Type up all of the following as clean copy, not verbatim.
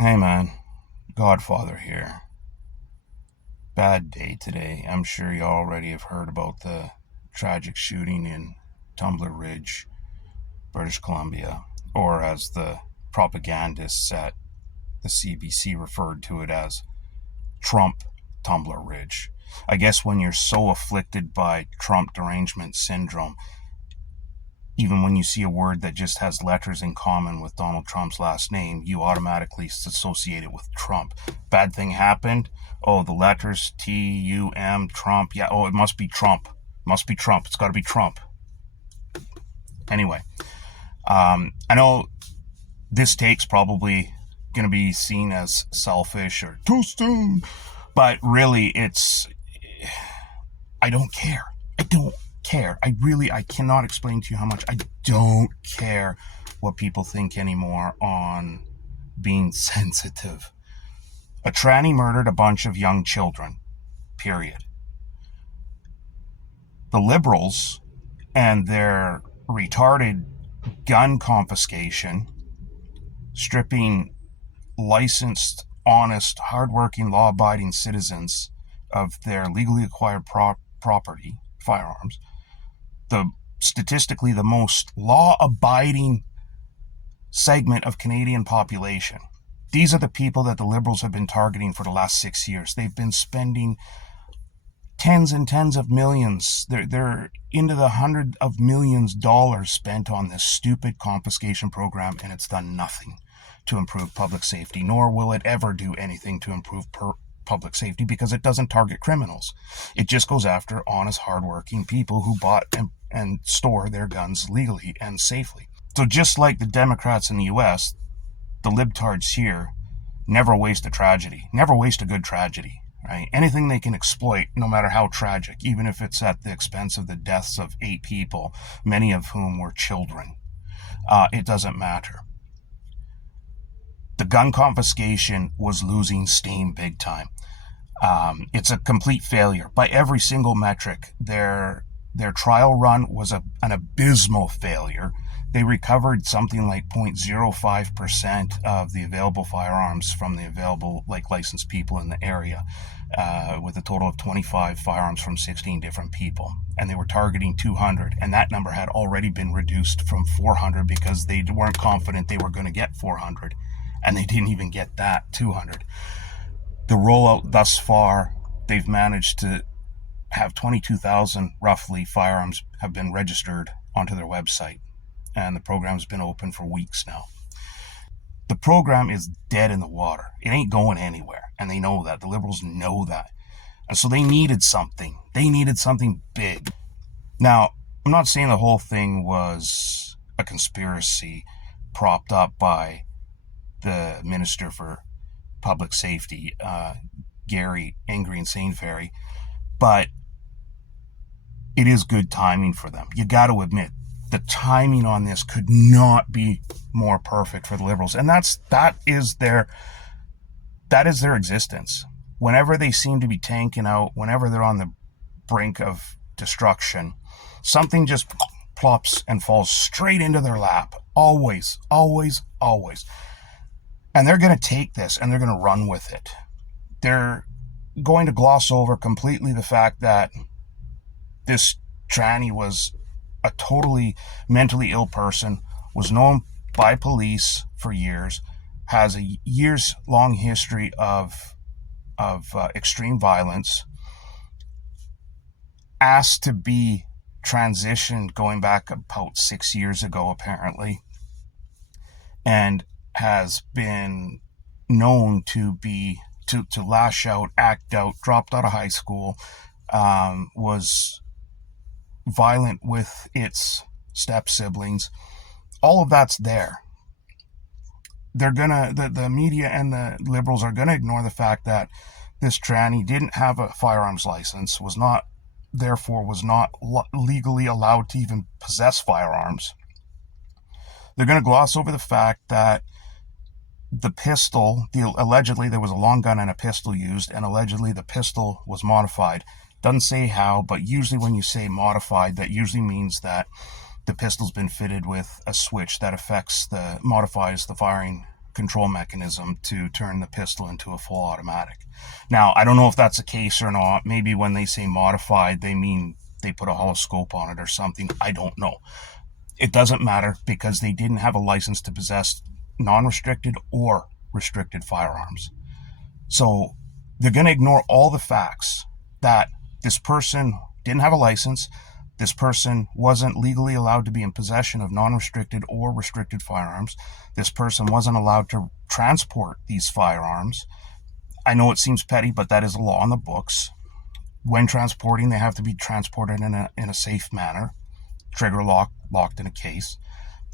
Hey man, Godfather here. Bad day today. I'm sure you already have heard about the tragic shooting in Tumbler Ridge, British Columbia, or as the propagandists at the CBC referred to it as Trump Tumbler Ridge. I guess when you're so afflicted by Trump derangement syndrome, even when you see a word that just has letters in common with Donald Trump's last name, you automatically associate it with Trump. Bad thing happened. Oh, the letters T-U-M, Trump. Yeah, oh, it must be Trump. Must be Trump. It's got to be Trump. Anyway, I know this take's probably going to be seen as selfish or too soon, but really I don't care. I don't care. I cannot explain to you how much I don't care what people think anymore on being sensitive. A tranny murdered a bunch of young children, period. The liberals and their retarded gun confiscation, stripping licensed, honest, hardworking, law-abiding citizens of their legally acquired property, firearms, the statistically the most law-abiding segment of Canadian population. These are the people that the Liberals have been targeting for the last 6 years. They've been spending tens and tens of millions. They're into the hundred of millions dollars spent on this stupid confiscation program, and it's done nothing to improve public safety, nor will it ever do anything to improve public safety because it doesn't target criminals. It just goes after honest, hardworking people who bought and store their guns legally and safely. So just like the Democrats in the US, the libtards here never waste a tragedy, never waste a good tragedy. Right? Anything they can exploit, no matter how tragic, even if it's at the expense of the deaths of 8 people, many of whom were children, it doesn't matter. The gun confiscation was losing steam big time. It's a complete failure by every single metric. Their trial run was an abysmal failure. They recovered something like 0.05% of the available firearms from the available licensed people in the area, with a total of 25 firearms from 16 different people. And they were targeting 200, and that number had already been reduced from 400 because they weren't confident they were going to get 400, and they didn't even get that 200. The rollout thus far, they've managed to have 22,000 roughly firearms have been registered onto their website, and the program's been open for weeks now. The program is dead in the water. It ain't going anywhere, and they know that. The Liberals know that. And so they needed something. They needed something big. Now, I'm not saying the whole thing was a conspiracy propped up by the Minister for Public Safety, Gary Angry Insane Fairy, but it is good timing for them. You got to admit, the timing on this could not be more perfect for the Liberals, and that is their existence. Whenever they seem to be tanking out, whenever they're on the brink of destruction, something just plops and falls straight into their lap. Always, always, always. And they're going to take this and they're going to run with it. They're going to gloss over completely the fact that this tranny was a totally mentally ill person, was known by police for years, has a years-long history of extreme violence, asked to be transitioned going back about 6 years ago, apparently, and has been known to lash out, act out, dropped out of high school, was violent with its step siblings. All of that's there. The media and the Liberals are gonna ignore the fact that this tranny didn't have a firearms license, was not legally allowed to even possess firearms. They're going to gloss over the fact that the pistol, allegedly there was a long gun and a pistol used, and allegedly the pistol was modified. Doesn't say how, but usually when you say modified, that usually means that the pistol's been fitted with a switch that modifies the firing control mechanism to turn the pistol into a full automatic. Now, I don't know if that's the case or not. Maybe when they say modified, they mean they put a hollow scope on it or something. I don't know. It doesn't matter because they didn't have a license to possess non-restricted or restricted firearms. So they're going to ignore all the facts that this person didn't have a license, this person wasn't legally allowed to be in possession of non-restricted or restricted firearms, this person wasn't allowed to transport these firearms. I know it seems petty, but that is a law on the books. When transporting, they have to be transported in a safe manner, trigger locked in a case.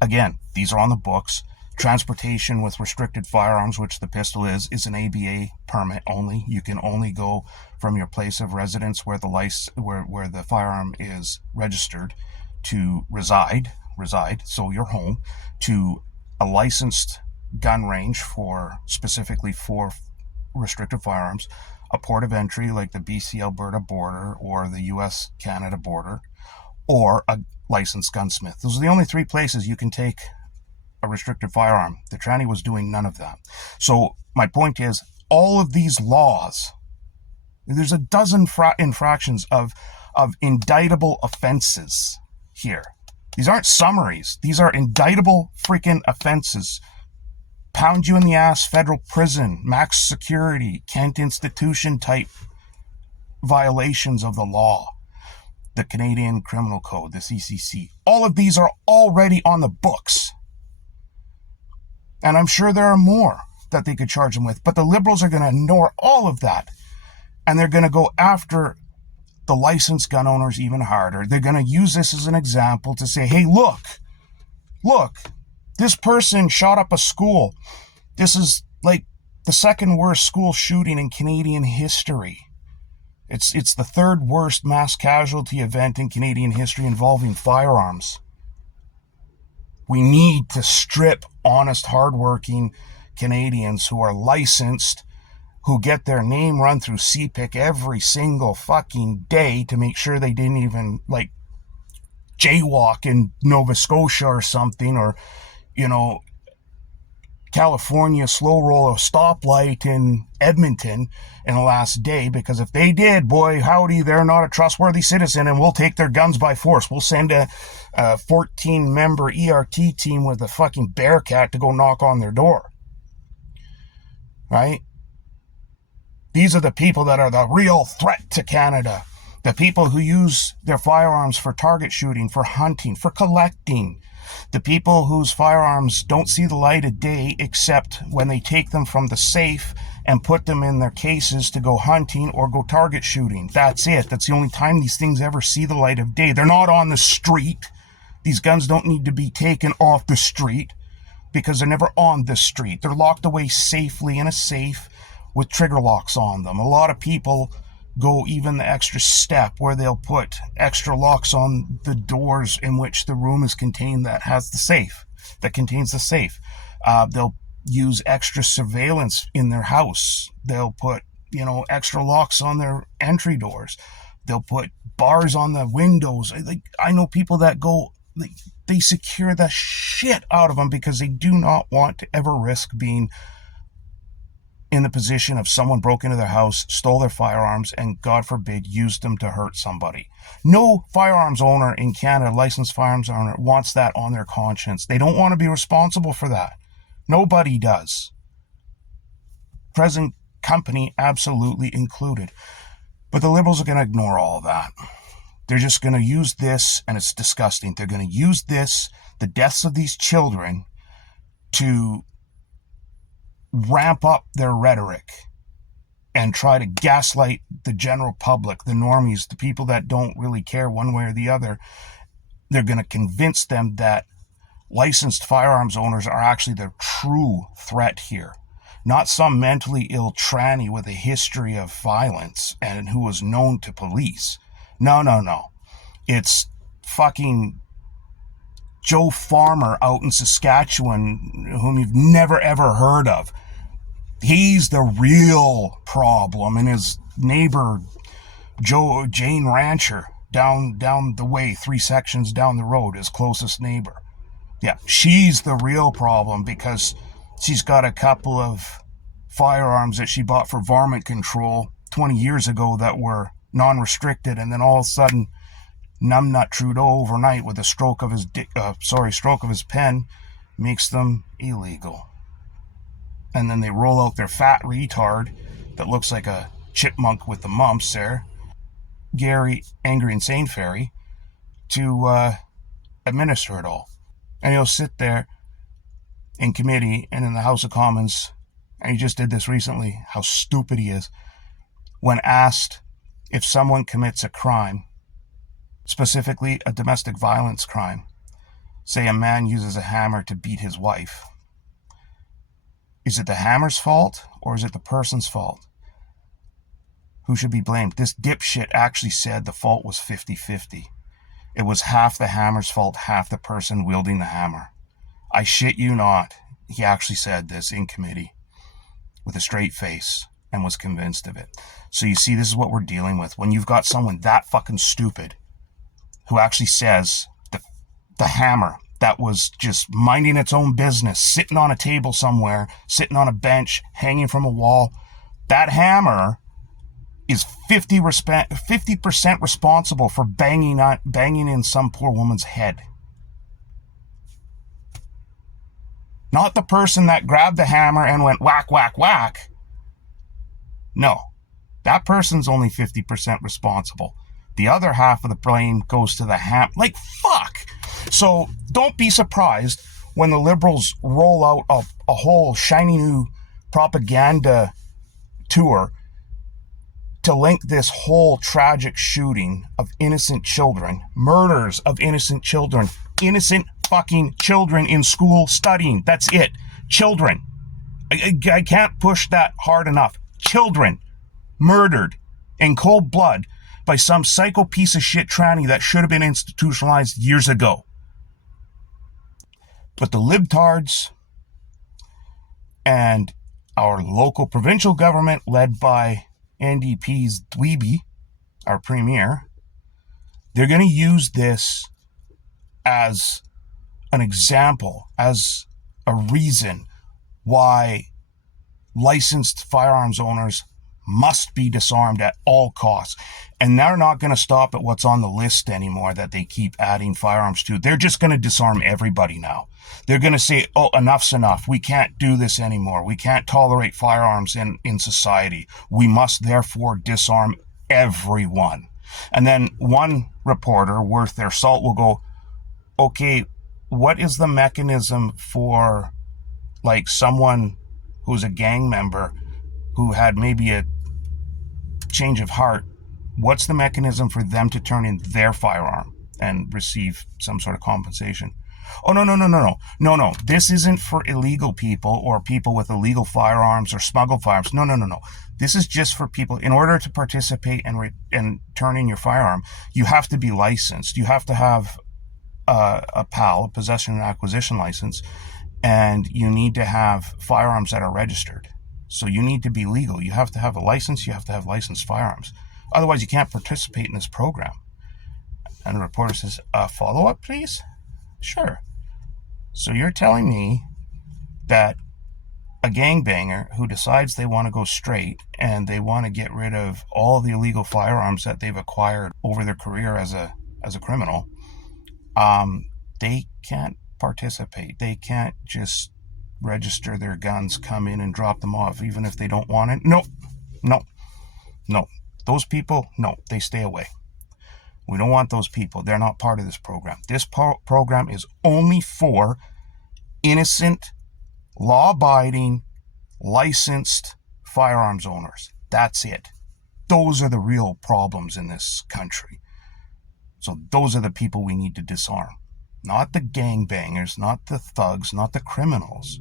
Again, these are on the books. Transportation with restricted firearms, which the pistol is an ABA permit only. You can only go from your place of residence where the firearm is registered to reside, so your home, to a licensed gun range specifically for restricted firearms, a port of entry like the BC-Alberta border or the US-Canada border, or a licensed gunsmith. Those are the only three places you can take a restricted firearm. The tranny was doing none of that. So my point is, all of these laws, there's a dozen infractions of indictable offenses here. These aren't summaries. These are indictable freaking offenses. Pound you in the ass, federal prison, max security, Kent Institution type violations of the law. The Canadian Criminal Code, the CCC. All of these are already on the books. And I'm sure there are more that they could charge them with. But the Liberals are going to ignore all of that. And they're going to go after the licensed gun owners even harder. They're going to use this as an example to say, hey, look, this person shot up a school. This is like the second worst school shooting in Canadian history. It's the third worst mass casualty event in Canadian history involving firearms. We need to strip honest, hardworking Canadians who are licensed, who get their name run through CPIC every single fucking day to make sure they didn't even, jaywalk in Nova Scotia or something, or, California slow roll a stoplight in Edmonton in the last day, because if they did, boy, howdy, they're not a trustworthy citizen, and we'll take their guns by force. We'll send a 14-member ERT team with a fucking Bearcat to go knock on their door. Right? These are the people that are the real threat to Canada. The people who use their firearms for target shooting, for hunting, for collecting. The people whose firearms don't see the light of day except when they take them from the safe and put them in their cases to go hunting or go target shooting. That's it. That's the only time these things ever see the light of day. They're not on the street. These guns don't need to be taken off the street because they're never on the street. They're locked away safely in a safe with trigger locks on them. A lot of people go even the extra step where they'll put extra locks on the doors in which the room is contained that contains the safe. They'll use extra surveillance in their house. They'll put, extra locks on their entry doors. They'll put bars on the windows. I know people that go, they secure the shit out of them because they do not want to ever risk being in the position of someone broke into their house, stole their firearms, and God forbid, used them to hurt somebody. No firearms owner in Canada, licensed firearms owner, wants that on their conscience. They don't want to be responsible for that. Nobody does. Present company absolutely included. But the Liberals are going to ignore all of that. They're just going to use this, and it's disgusting. They're going to use this, the deaths of these children, to ramp up their rhetoric and try to gaslight the general public, the normies, the people that don't really care one way or the other. They're going to convince them that licensed firearms owners are actually the true threat here, not some mentally ill tranny with a history of violence and who was known to police. No. It's fucking Joe Farmer out in Saskatchewan, whom you've never ever heard of. He's the real problem, and his neighbor, Jane Rancher, down the way, 3 sections down the road, his closest neighbor. Yeah, she's the real problem because She's got a couple of firearms that she bought for varmint control 20 years ago that were non-restricted, and then all of a sudden, numbnut Trudeau overnight with a stroke of his pen makes them illegal. And then they roll out their fat retard that looks like a chipmunk with the mumps there, Gary Angry Insane Fairy, to administer it all. And he'll sit there in committee and in the House of Commons, and he just did this recently, how stupid he is, when asked if someone commits a crime, specifically a domestic violence crime, say a man uses a hammer to beat his wife, is it the hammer's fault or is it the person's fault? Who should be blamed? This dipshit actually said the fault was 50-50. It was half the hammer's fault, half the person wielding the hammer. I shit you not. He actually said this in committee with a straight face and was convinced of it. So you see, this is what we're dealing with. When you've got someone that fucking stupid who actually says the hammer that was just minding its own business, sitting on a table somewhere, sitting on a bench, hanging from a wall, that hammer is 50% responsible for banging in some poor woman's head. Not the person that grabbed the hammer and went whack, whack, whack. No, that person's only 50% responsible. The other half of the blame goes to the hammer. Like, fuck. So don't be surprised when the Liberals roll out a whole shiny new propaganda tour to link this whole tragic shooting of innocent children, murders of innocent children, innocent fucking children in school studying. That's it. Children. I can't push that hard enough. Children murdered in cold blood by some psycho piece of shit tranny that should have been institutionalized years ago. But the libtards and our local provincial government, led by NDP's Dweeby, our premier, they're going to use this as an example, as a reason why licensed firearms owners must be disarmed at all costs. And they're not going to stop at what's on the list anymore that they keep adding firearms to. They're just going to disarm everybody now. They're going to say, oh, enough's enough. We can't do this anymore. We can't tolerate firearms in society. We must therefore disarm everyone. And then one reporter worth their salt will go, okay, what is the mechanism for like someone who's a gang member who had maybe a change of heart? What's the mechanism for them to turn in their firearm and receive some sort of compensation? Oh, no. This isn't for illegal people or people with illegal firearms or smuggled firearms. No. This is just for people. In order to participate and turn in your firearm, you have to be licensed. You have to have a PAL, a possession and acquisition license, and you need to have firearms that are registered. So you need to be legal. You have to have a license. You have to have licensed firearms. Otherwise, you can't participate in this program. And the reporter says, follow-up, please? Sure. So you're telling me that a gangbanger who decides they want to go straight and they want to get rid of all the illegal firearms that they've acquired over their career as a criminal, they can't participate. They can't just register their guns, come in and drop them off, even if they don't want it. No. Those people, no, they stay away. We don't want those people. They're not part of this program. This program is only for innocent, law-abiding, licensed firearms owners. That's it. Those are the real problems in this country. So those are the people we need to disarm. Not the gangbangers, not the thugs, not the criminals.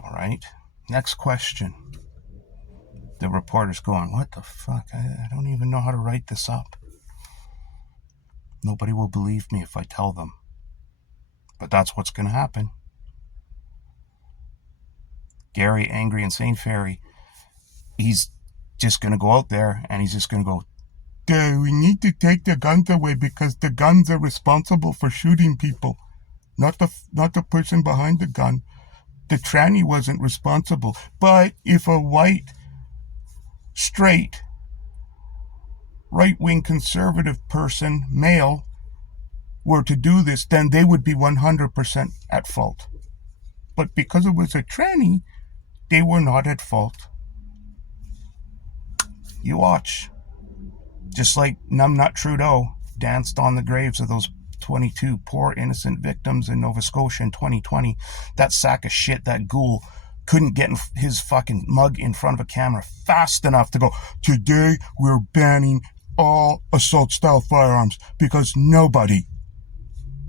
All right. Next question. The reporter's going, what the fuck? I don't even know how to write this up. Nobody will believe me if I tell them. But that's what's going to happen. Gary, Angry Insane Fairy, he's just going to go out there and he's just going to go, we need to take the guns away because the guns are responsible for shooting people, not the person behind the gun. the tranny wasn't responsible. But if a white, straight, right-wing conservative person, male, were to do this, then they would be 100% at fault. But because it was a tranny, they were not at fault. You watch. Just like Numbnut Trudeau danced on the graves of those 22 poor innocent victims in Nova Scotia in 2020. That sack of shit, that ghoul, couldn't get his fucking mug in front of a camera fast enough to go, today we're banning all assault-style firearms because nobody,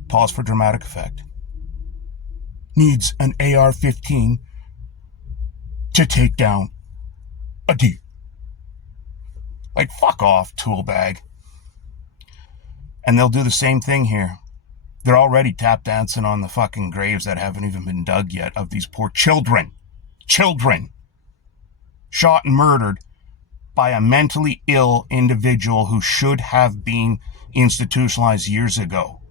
pause for dramatic effect, needs an AR-15 to take down a deer. Like, fuck off, tool bag. And they'll do the same thing here. They're already tap dancing on the fucking graves that haven't even been dug yet of these poor children. Children. Shot and murdered by a mentally ill individual who should have been institutionalized years ago.